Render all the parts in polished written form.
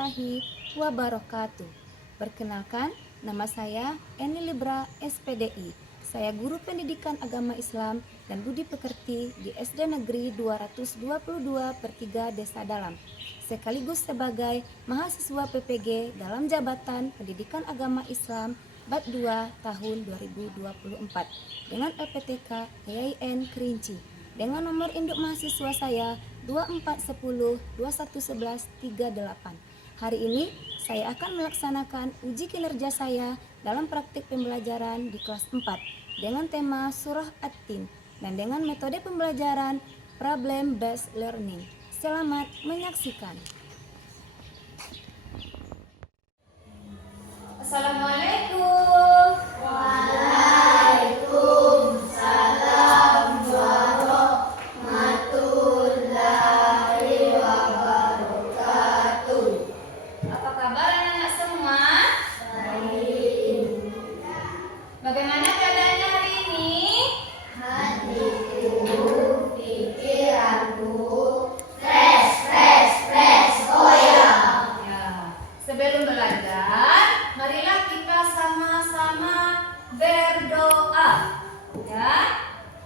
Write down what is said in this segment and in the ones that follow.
warahmatullahi wabarakatuh. Perkenalkan, nama saya Eni Libra SPDI. Saya guru pendidikan agama Islam dan budi pekerti di SD Negeri 222/3 Desa Dalam, sekaligus sebagai mahasiswa PPG dalam Jabatan Pendidikan Agama Islam Bab 2 tahun 2024 dengan LPTK PAIN Kerinci dengan nomor induk mahasiswa saya 2410211138. Hari ini saya akan melaksanakan uji kinerja saya dalam praktik pembelajaran di kelas 4 dengan tema Surah At-Tin dan dengan metode pembelajaran Problem Based Learning. Selamat menyaksikan. Assalamualaikum. Waalaikumsalam warahmatullahi wabarakatuh. Apa kabar anak-anak semua? Baik. Bagaimana keadaannya hari ini? Hatiku, pikiranku, fresh. Oh ya. Ya, sebelum belajar, marilah kita sama-sama berdoa. Ya,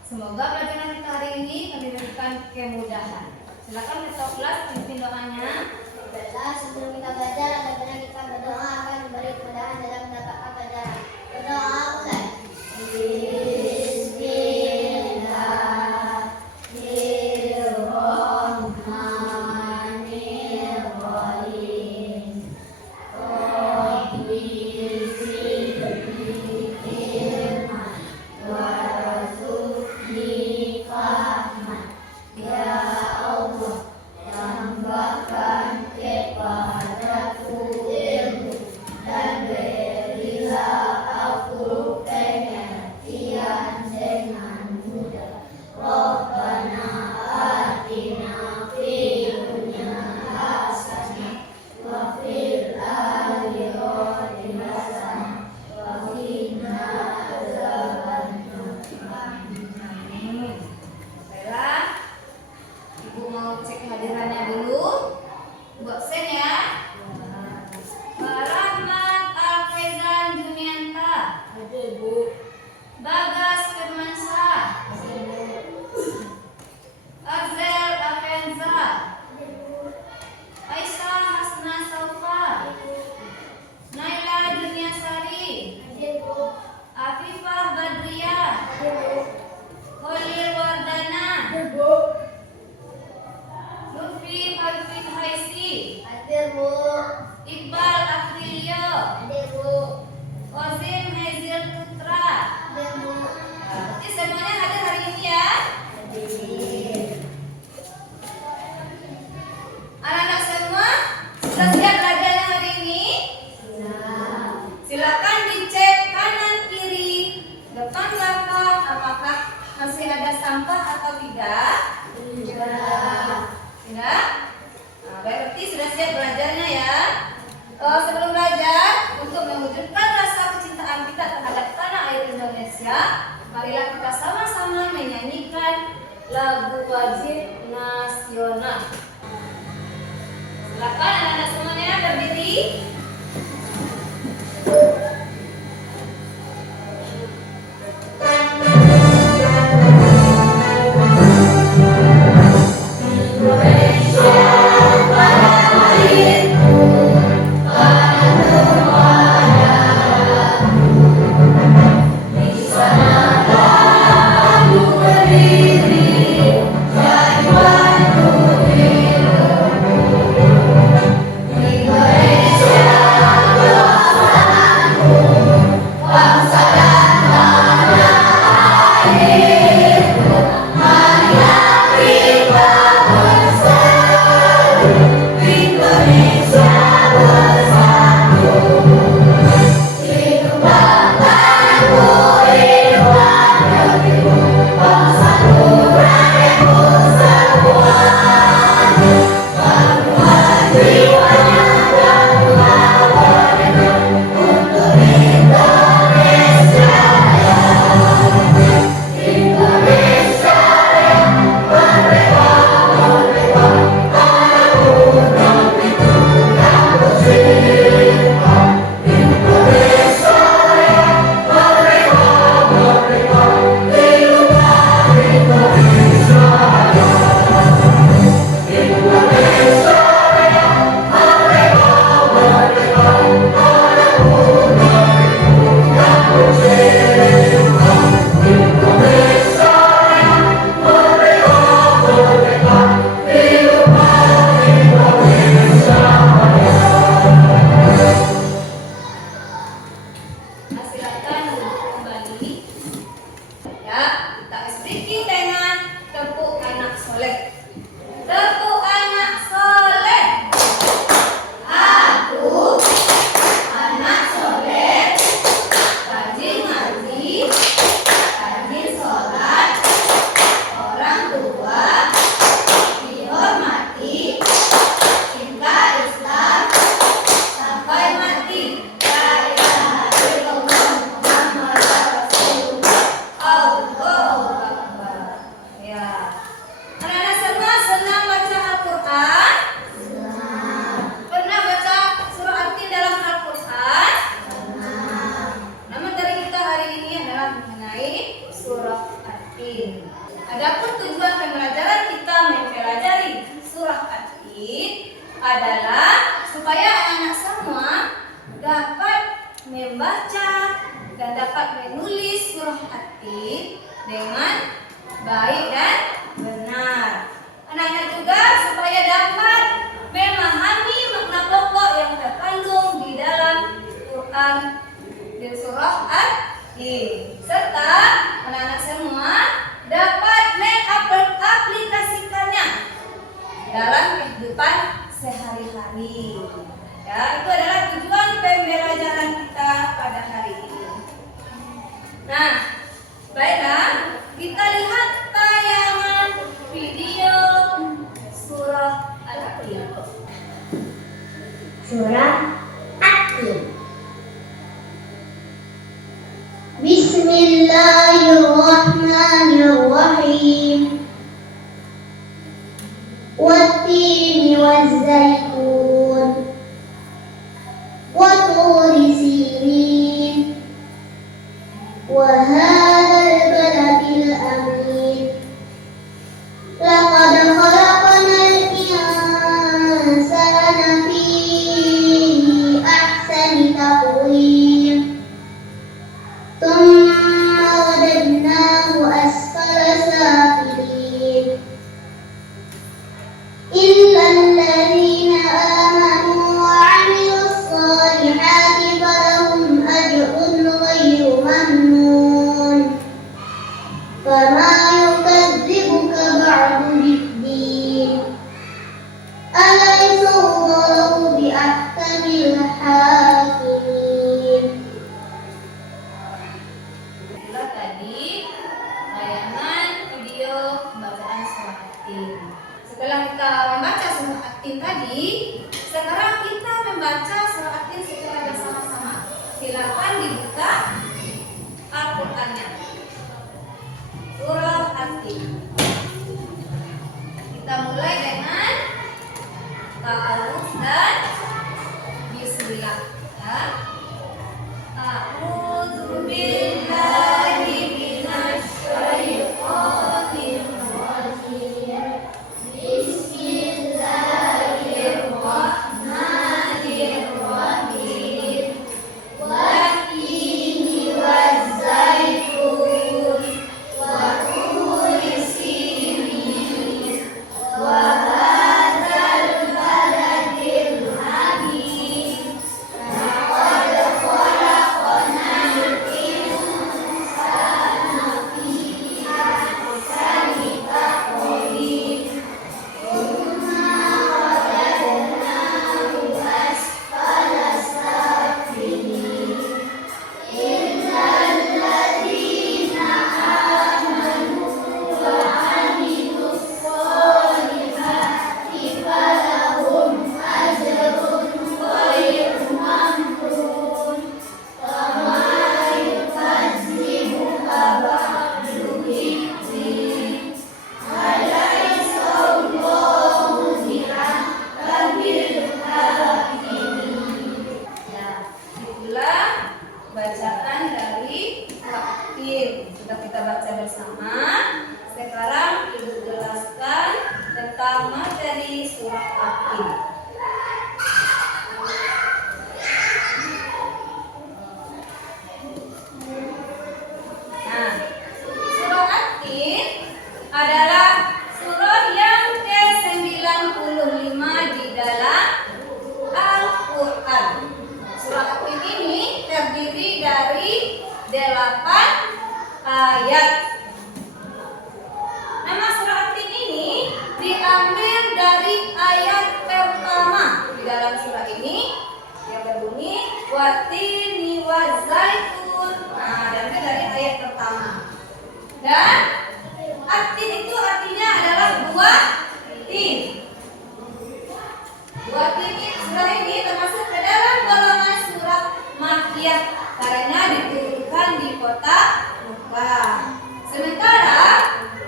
semoga pelajaran kita hari ini memberikan kemudahan. Silakan ketua kelas pimpin doanya. Baiklah, sebelum kita belajar, bagaimana kita berdoa akan memberi kemudahan dalam mendapatkan pelajaran. Berdoa mulai. Bismillahirrahmanirrahim. Rabbi zidni ilman warzuqni fahman. Ya Allah, tambahkan kepadaku ilmu dan berilah aku pengertian dengan mudah. Rabbana atina fid dunya hasanah wa fil akhirati hasanah wa qina adzabannar. Baiklah, Ibu mau cek hadirannya dulu. Bu absen ya. Rahmat Alfezan Junianta, Hadir Bu. Bagas Firmansyah, Azel Afenza, Aisyah Hasna Saufa, Naila Dunyasari, Hadir Bu. Afifah Badriyah, Hadir Bu. Khalil Wardana, Hadir Bu. Lutfi Hafid Haisi, Hadir Bu. Iqbal Afrilio, Hadir Bu. Ozim Hezil Putra. Hadir Bu. Berarti semuanya hadir hari ini ya. Hadir. Anak-anak semua sudah siap belajarnya hari ini? Siap. Silakan dicek kanan kiri, depan belakang, apakah masih ada sampah atau tidak? Tidak. Tidak? Nah, berarti sudah siap belajarnya ya. Sebelum belajar, untuk mewujudkan rasa kecintaan kita terhadap tanah air Indonesia, marilah kita sama-sama menyanyikan lagu wajib nasional. Silakan anak-anak semuanya berdiri. Indonesia Nah, silakan duduk kembali. Ya, kita sedikit dengan tepuk anak soleh. Tepuk anak soleh. Aku anak soleh, rajin ngaji, rajin sholat, orang tua dihormati, cinta Islam sampai mati. La ilaha illallah Muhammadur Rasulullah. Allahu Akbar. Ya. Anak-anak semua senang baca Al-Quran? Pernah baca surah At-Tin dalam Al-Quran? Nah, materi kita hari ini adalah mengenai surah At-Tin. Adapun tujuan pembelajaran kita mempelajari surah At-Tin adalah supaya anak-anak semua dapat membaca dan dapat menulis surah At-Tin dengan baik dan benar. Anak-anak juga supaya dapat memahami makna pokok yang terkandung di dalam Quran di surah At-Tin, serta anak-anak semua dapat mengaplikasikannya dalam kehidupan sehari-hari. Ya, itu adalah tujuan pembelajaran kita pada hari ini. Nah, baiklah, kita lihat tayangan video surah At-Tin. Surah At-Tin. Bismillahirrahmanirrahim. Wat-tini waz-zaitun wa turi sinin wa hadzal baladil amin. Laqad khalaqnal insana fi ahsani taqwim. Thumma radadnahu asfala safilin. إلا الذين آمنوا وعملوا الصالحات فلهم أجر غير ممنون. فما يكذبك بعد بالدين. أليس الله بأحكم الحاكمين. Itulah tadi tayangan video bacaan surah At-Tin. Setelah kita membaca surah At-Tin tadi, sekarang kita membaca surah At-Tin secara bersama-sama. Silakan dibuka Al-Qur'annya. Surah At-Tin. Kita mulai dengan ta'awudz dan bismillah. Ya. A'udzu billahi minasy syaithanir rajim. Bismillahirrahmanirrahim. Wat-tini waz-zaitun wa turi sinin wa hadzal baladil amin. Laqad khalaqnal insana fi ahsani taqwim. Bacaan dari At-Tin sudah kita baca bersama. Sekarang Ibu jelaskan tentang materi surah At-Tin. Nah, surah At-Tin adalah surah yang ke-95 di dalam Al-Quran. Surah At-Tin ini terdiri dari 8 ayat. Nama surah At-Tin ini diambil dari ayat pertama di dalam surah ini yang berbunyi Wat-tini waz-zaitun. Nah, diambil dari ayat pertama. Dan At-Tin itu artinya adalah buah tin. Buah tin surah ini termasuk ke dalam golongan surah Makkiyah karena diturunkan di kota Mekah. Sementara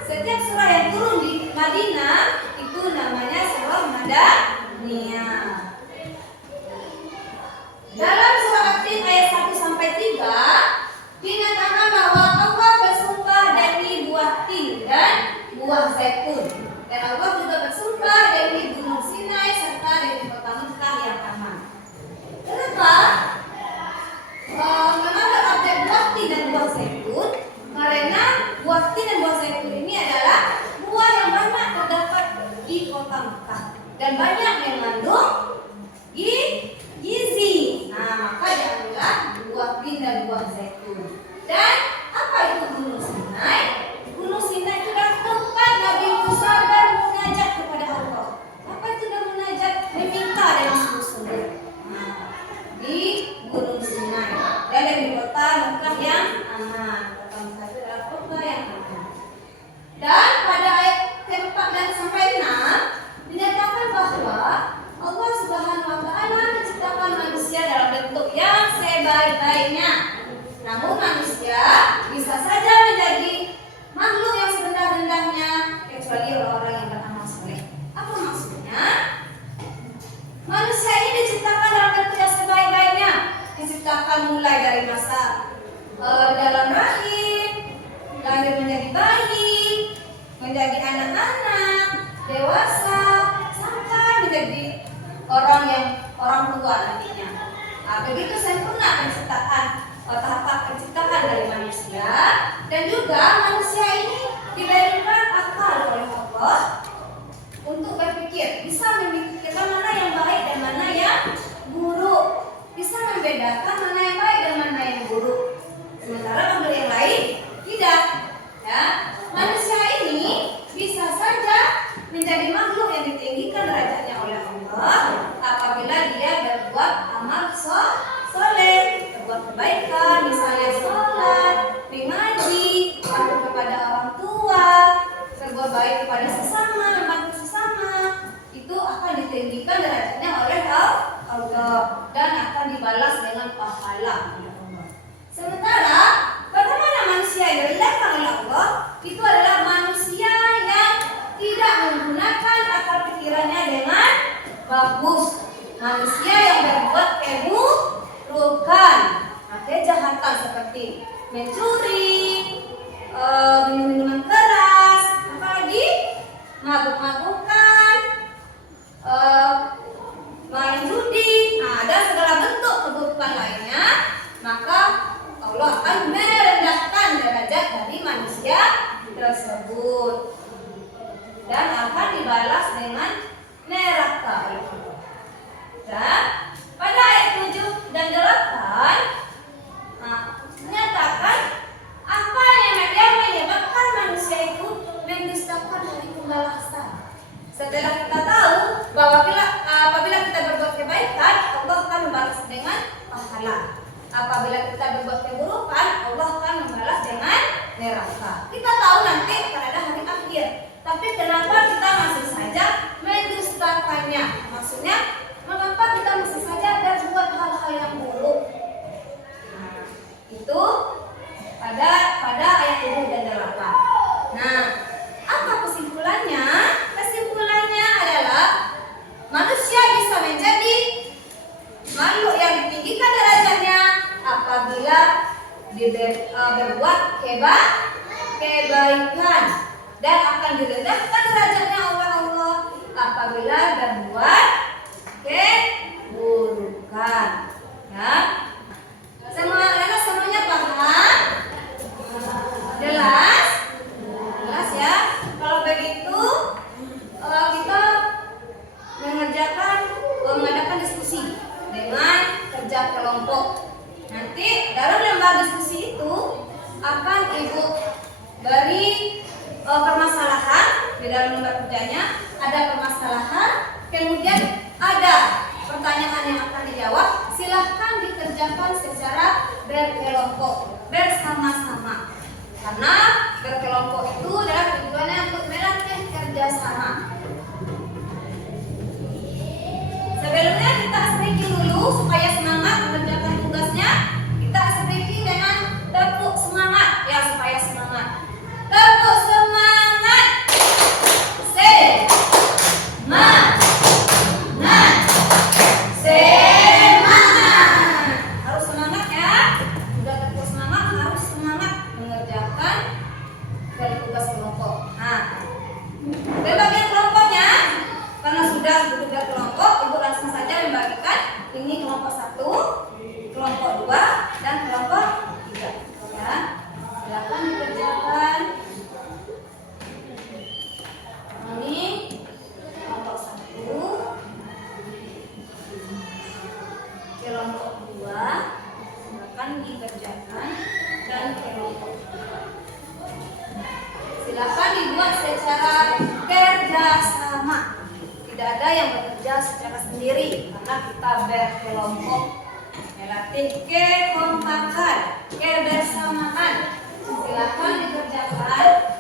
setiap surah yang turun di Madinah itu namanya surah Madaniyah. Dalam surah At-Tin ayat 1 sampai 3 dinyatakan bahwa Allah bersumpah demi buah tin dan buah zaitun. Dan Allah juga bersumpah demi gunung Sinai serta demi kota Mekah yang aman. Kenapa? Mengambil objek buah tin dan buah zaitun karena buah tin dan buah zaitun ini adalah buah yang banyak terdapat di kota Mekah dan banyak yang mengandung gizi. Nah, maka diambillah buah tin dan buah zaitun. Dan apa itu gunung Sinai? Gunung Sinai itu adalah tempat Nabi Musa bermunajat kepada Allah. Apa itu bermunajat? Meminta dengan sungguh-sungguh. Nah, di Gunung Sinai dan di kota Mekah yang aman. Kota Mekah itu adalah kota yang aman. Dan pada ayat ke-4 dan sampai 6 dinyatakan bahwa Allah Subhanahu wa taala menciptakan manusia dalam bentuk yang sebaik-baiknya. Namun manusia bisa saja menjadi makhluk yang serendah-rendahnya kecuali orang-orang yang beramal soleh. Apa maksudnya? Manusia ini diciptakan dalam bentuk yang sebaik-baiknya. Diciptakan mulai dari masa dalam rahim, lahir menjadi bayi, menjadi anak-anak, dewasa, sampai menjadi orang tua nantinya. Nah, begitu sempurna tahap penciptaan dari manusia, dan juga manusia ini diberikan akal oleh Allah untuk berpikir, bisa memikirkan mana yang baik dan mana yang buruk, bisa membedakan mana yang baik dan mana yang buruk. Sementara makhluk yang lain tidak. Ya, manusia ini bisa saja menjadi makhluk yang ditinggikan derajatnya oleh Allah apabila dia berbuat amal soleh, berbuat kebaikan, misalnya sholat, mengaji, patuh kepada orang tua, berbuat baik kepada sesama, membantu sesama, itu akan ditinggikan derajatnya oleh Allah dan akan dibalas dengan pahala oleh Allah. Sementara bagaimana manusia yang direndahkan oleh Allah itu adalah manusia yang tidak menggunakan akal pikirannya dengan bagus, manusia yang berbuat keburukan, kejahatan seperti mencuri, minum-minuman keras, apalagi mabuk-mabukan, main judi, ada segala bentuk keburukan lainnya, maka Allah akan merendahkan derajat dari manusia tersebut dan akan dibalas dengan neraka oleh Allah. Dan pada ayat 7 dan 8 menyatakan apa yang menyebabkan manusia itu mendustakan hari pembalasan. Setelah kita tahu bahwa apabila kita berbuat kebaikan, Allah akan membalas dengan pahala. Apabila kita berbuat keburukan, Allah akan membalas dengan neraka. Kita tahu nanti akan ada hari akhir. Tapi kenapa kita masih saja mendustakannya? Maksudnya, mengapa kita masih saja berbuat hal-hal yang buruk? Nah, itu pada ayat 7 dan 8. Nah, apa kesimpulannya? Kesimpulannya adalah manusia bisa menjadi makhluk yang ditinggikan derajatnya apabila berbuat kebaikan, dan akan direndahkan derajatnya oleh Allah apabila berbuat keburukan. Ya, semuanya paham? Jelas ya. Kalau begitu kita mengadakan diskusi dengan kerja kelompok. Nanti dalam lembar diskusi itu akan Ibu beri permasalahan di dalam lembar kerjanya. Ada permasalahan, kemudian ada pertanyaan yang akan dijawab. Silahkan dikerjakan secara berkelompok, bersama-sama. Karena berkelompok itu adalah tujuannya untuk melatih kerjasama. Sebelumnya kita speaking dulu supaya semangat mengerjakan tugasnya. Kita speaking dengan tepuk semangat ya, supaya semangat. Tepuk semangat. Semangat. Semangat. Harus semangat ya. Sudah tepuk semangat, harus semangat mengerjakan dari tugas kelompok. Nah, bagian kelompoknya, karena sudah duduk dari kelompok, Ibu langsung saja membagikan ini kelompok 1, kelompok 2, dan kelompok 3. Ya, silakan dikerjakan. Ini kelompok 1, kelompok 2, silakan dikerjakan, dan kelompok 3. Silakan dibuat secara kerjasama. Tidak ada yang bekerja secara sendiri karena kita berkelompok, melatih kekompakan, kebersamaan. Silakan dikerjakan.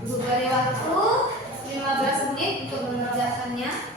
Ibu beri waktu 15 menit untuk mengerjakannya.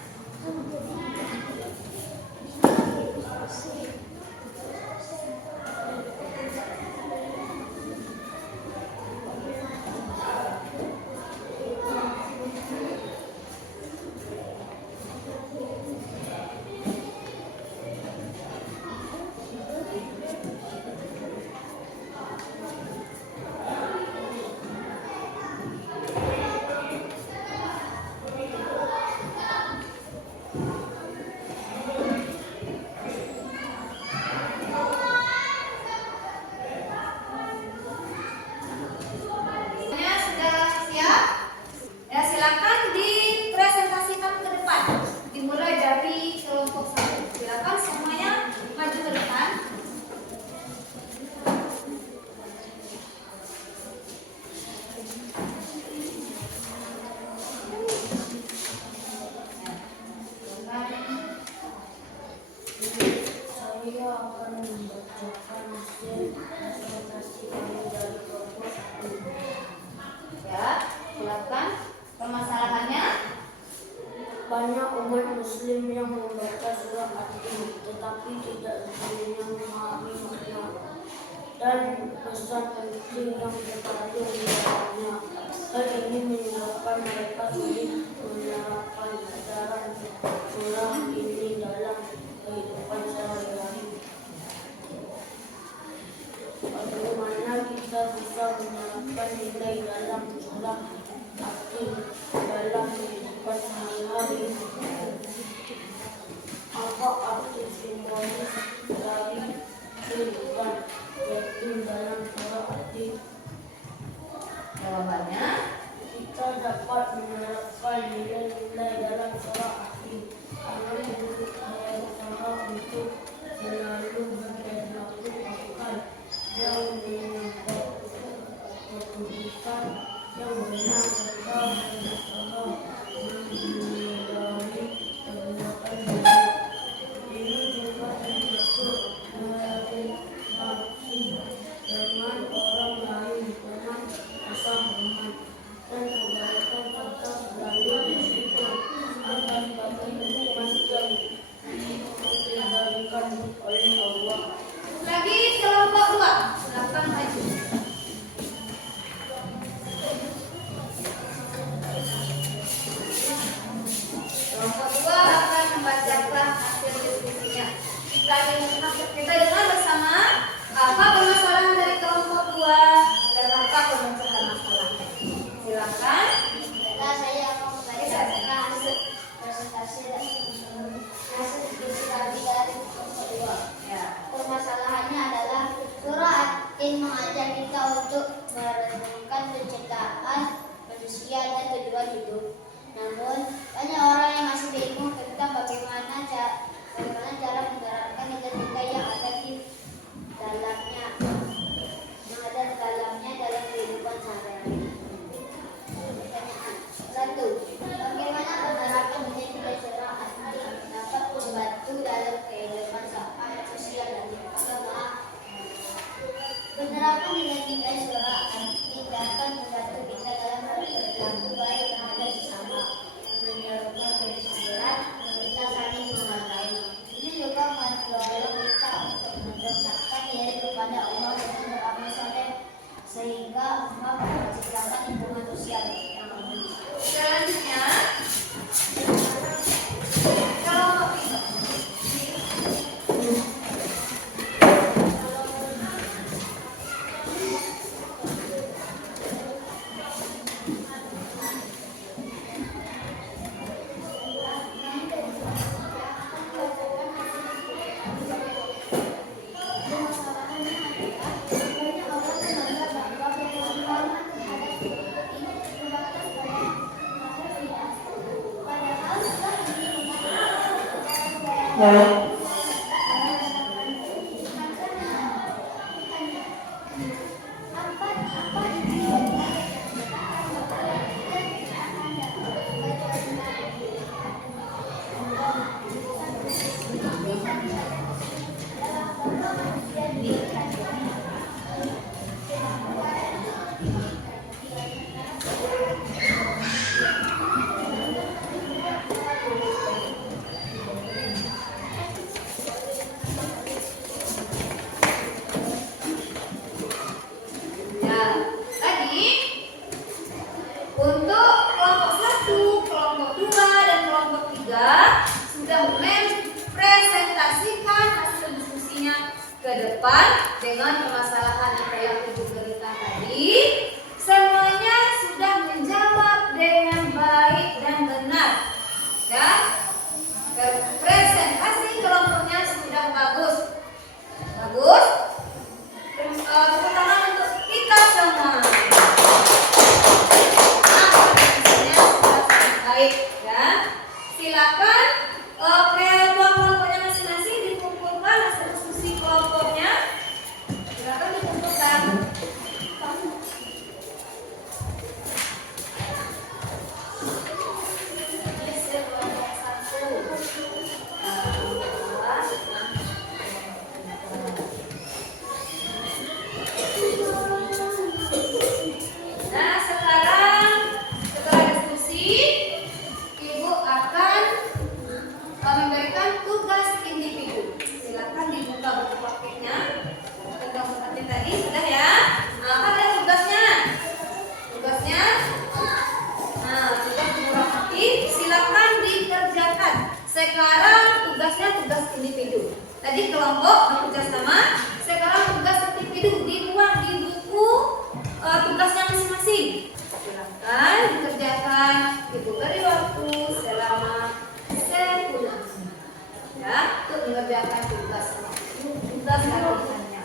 Banyak umat muslim yang membaca surah At-Tin tetapi tidak sepenuhnya memahami makna dan pesan penting yang terkandung di dalamnya. Hal ini menyebabkan mereka sulit menerapkan ajaran surah ini dalam kehidupan sehari-hari. Bagaimana kita bisa menerapkan nilai dalam surah At-Tin dalam kehidupan sehari-hari? Apa arti simbolis dari kehidupan yatim dalam surah At-Tin? Jawabannya, Kita dapat menerapkan nilai-nilai dalam surah At-Tin dengan berusaha untuk selalu berperilaku oleh Allah. Lagi kelompok 2, silakan maju. Kelompok 2 akan membacakan hasil diskusinya. Kita dengar bersama apa permasalahan dari kelompok 2 dan apa pemecahan masalahnya. Silakan. Saya akan membacakan hasil presentasi dan hasil diskusi kami dari kelompok 2. Ya. Permasalahannya adalah surah At-Tin mengajak kita untuk merenungkan penciptaan manusia dan tujuan hidup. Namun banyak orang yang masih bingung tentang bagaimana cara menerapkan nilai-nilai yang ada di dalamnya dalam kehidupan sehari-hari. Pertanyaan 1. Bagaimana penerapan nilai-nilai surah At-Tin dapat membantu dalam kehidupan sosial dan agama? Penerapan nilai-nilai surah At-Tin dapat membantu kita dalam berlaku baik terhadap sesama, menyerukan kejujuran, kita saling menghargai. Ini juga mendorong kita untuk mendekatkan diri kepada Allah dengan beramal soleh, sehingga Allah menciptakan hubungan sosial yang harmonis. Selanjutnya, kelompok 3. Untuk kelompok 1, kelompok 2, dan kelompok 3 sudah mempresentasikan hasil diskusinya ke depan dengan permasalahan apa yang Ibu berikan tadi. Semuanya sudah menjawab dengan baik dan benar. Ya, presentasi kelompoknya sudah bagus. Bagus. Tepuk tangan untuk kita semua. Baik, ya. Silakan ketua kelompoknya masing-masing dikumpulkan hasil diskusi kelompoknya. Silakan dikumpulkan. Nah, sekarang setelah diskusi, Ibu akan memberikan tugas individu. Silakan dibuka buku praktiknya. Tentang seperti tadi sudah ya. Nah, apa ada tugasnya? Tugasnya, nah, tugas buku praktik silakan dikerjakan. Sekarang tugasnya tugas individu. Tadi kelompok bekerja sama. Sekarang tugas individu dibuat di buku tugasnya masing-masing. Silakan dikerjakan. Ibu beri waktu selama 10 ya untuk mengerjakan tugas hariannya.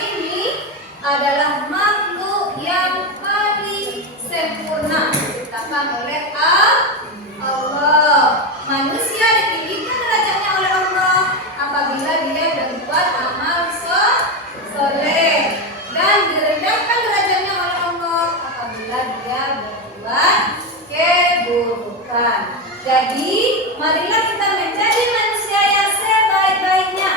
ini adalah makhluk yang paling sempurna diciptakan oleh Allah. Manusia ditinggikan derajatnya oleh Allah apabila dia berbuat amal soleh, dan direndahkan derajatnya oleh Allah apabila dia berbuat keburukan. Jadi, marilah kita menjadi manusia yang sebaik-baiknya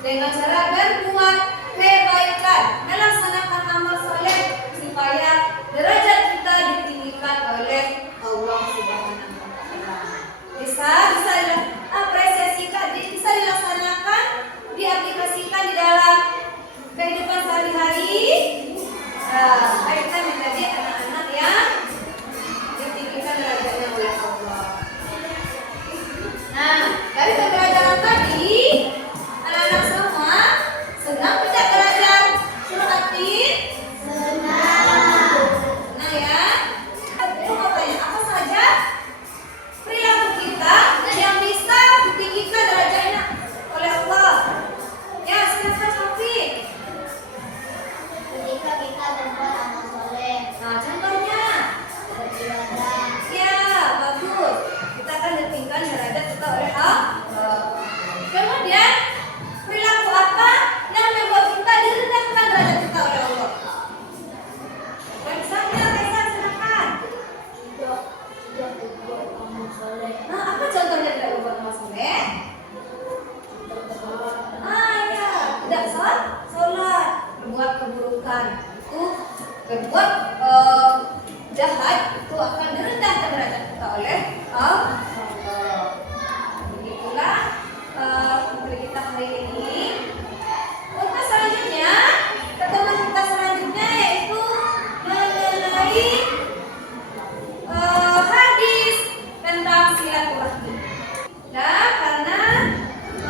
dengan cara berbuat kebaikan, melaksanakan amal soleh supaya derajat kita ditinggikan oleh Allah Subhanahu wa Ta'ala. Bisa apresiasikan, bisa dilaksanakan, diaplikasikan di dalam kehidupan sehari-hari. Supaya kita menjadi anak-anak yang ditinggikan derajatnya oleh Allah. Nah, dari pembelajaran tadi, anak-anak semua senang tidak belajar surah At-Tin? Senang ya? Aku mau tanya, apa saja perilaku kita yang bisa ditinggikan derajatnya oleh Allah? Ya, silakan Sofi. Ketika kita berbuat amal soleh, Nah, contohnya, beribadah, ya bagus. Kita akan ditinggikan derajat kita oleh Allah. Kemudian perilaku apa yang membuat kita direndahkan derajat kita oleh Allah? Misalnya, Kaisar, silakan. Tidak berbuat amal soleh. Nah, apa contohnya tidak berbuat amal soleh? Ya, tidak sholat, berbuat keburukan, itu berbuat jahat, itu akan direndahkan derajat kita oleh Allah. Begitulah materi kita hari ini. Untuk selanjutnya, pertemuan kita selanjutnya yaitu mengenai hadis tentang silaturahmi. Nah, karena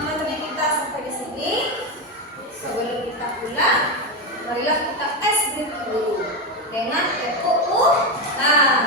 materi kita sampai di sini, sebelum kita pulang, marilah kita tes dulu dengan RUU. Nah,